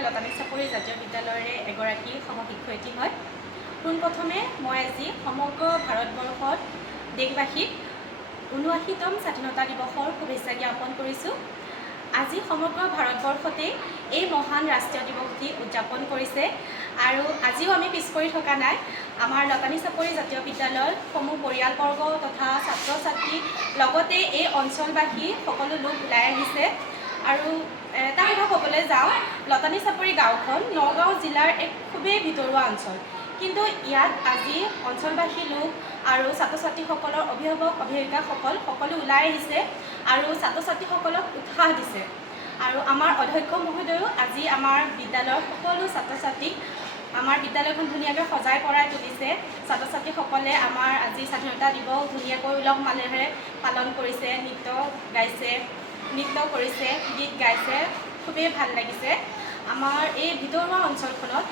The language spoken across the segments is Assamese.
মই লতানী চাপৰি জাতীয় বিদ্যালয়ৰে এগৰাকী সহশিক্ষয়িত্ৰী হয়। পোনপ্ৰথমে মই আজি সমগ্ৰ ভাৰতবৰ্ষত দেশবাসীক ৭৯তম স্বাধীনতা দিৱসৰ শুভেচ্ছা জ্ঞাপন কৰিছোঁ। আজি সমগ্ৰ ভাৰতবৰ্ষতে এই মহান ৰাষ্ট্ৰীয় দিৱসটি উদযাপন কৰিছে আৰু আজিও আমি পিছ পৰি থকা নাই। আমাৰ লতানী চাপৰি জাতীয় বিদ্যালয়ৰ সমূহ পৰিয়ালবৰ্গ তথা ছাত্ৰ ছাত্ৰী লগতে এই অঞ্চলবাসী সকলো লোক ওলাই আহিছে। আৰু এটা কথা ক'বলৈ যাওঁ, লতানী চাপৰি গাঁওখন নগাঁও জিলাৰ এক খুবেই ভিতৰুৱা অঞ্চল, কিন্তু ইয়াত আজি অঞ্চলবাসী লোক আৰু ছাত্ৰ ছাত্ৰীসকলৰ অভিভাৱক অভিভাৱিকাসকল সকলো ওলাই আহিছে আৰু ছাত্ৰ ছাত্ৰীসকলক উৎসাহ দিছে। আৰু আমাৰ অধ্যক্ষ মহোদয়েও আজি আমাৰ বিদ্যালয়ৰ সকলো ছাত্ৰ ছাত্ৰীক আমাৰ বিদ্যালয়খন ধুনীয়াকৈ সজাই পৰাই তুলিছে। ছাত্ৰ ছাত্ৰীসকলে আমাৰ আজি স্বাধীনতা দিৱস ধুনীয়াকৈ উলহ মালহেৰে পালন কৰিছে, নৃত্য কৰিছে, গীত গাইছে, খুবেই ভাল লাগিছে। আমাৰ এই ভিতৰুৱা অঞ্চলখনত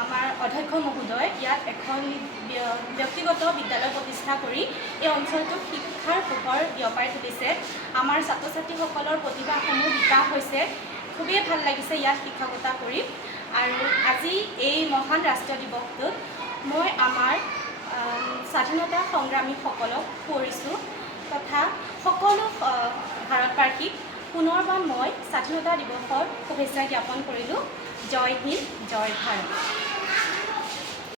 আমাৰ অধ্যক্ষ মহোদয় ইয়াত এখন ব্যক্তিগত বিদ্যালয় প্ৰতিষ্ঠা কৰি এই অঞ্চলটোত শিক্ষাৰ পোহৰ বিয়পাই তুলিছে। আমাৰ ছাত্ৰ ছাত্ৰীসকলৰ প্ৰতিভাসমূহ বিকাশ হৈছে, খুবেই ভাল লাগিছে ইয়াত শিক্ষকতা কৰি। আৰু আজি এই মহান ৰাষ্ট্ৰীয় দিৱসটোত মই আমাৰ স্বাধীনতা সংগ্ৰামীসকলক সুঁৱৰিছোঁ তথা সকলো ভাৰতবাসীক পুনৰবাৰ মই স্বাধীনতা দিৱসৰ শুভেচ্ছা জ্ঞাপন কৰিলোঁ। জয় হিন্দ, জয় ভাৰত।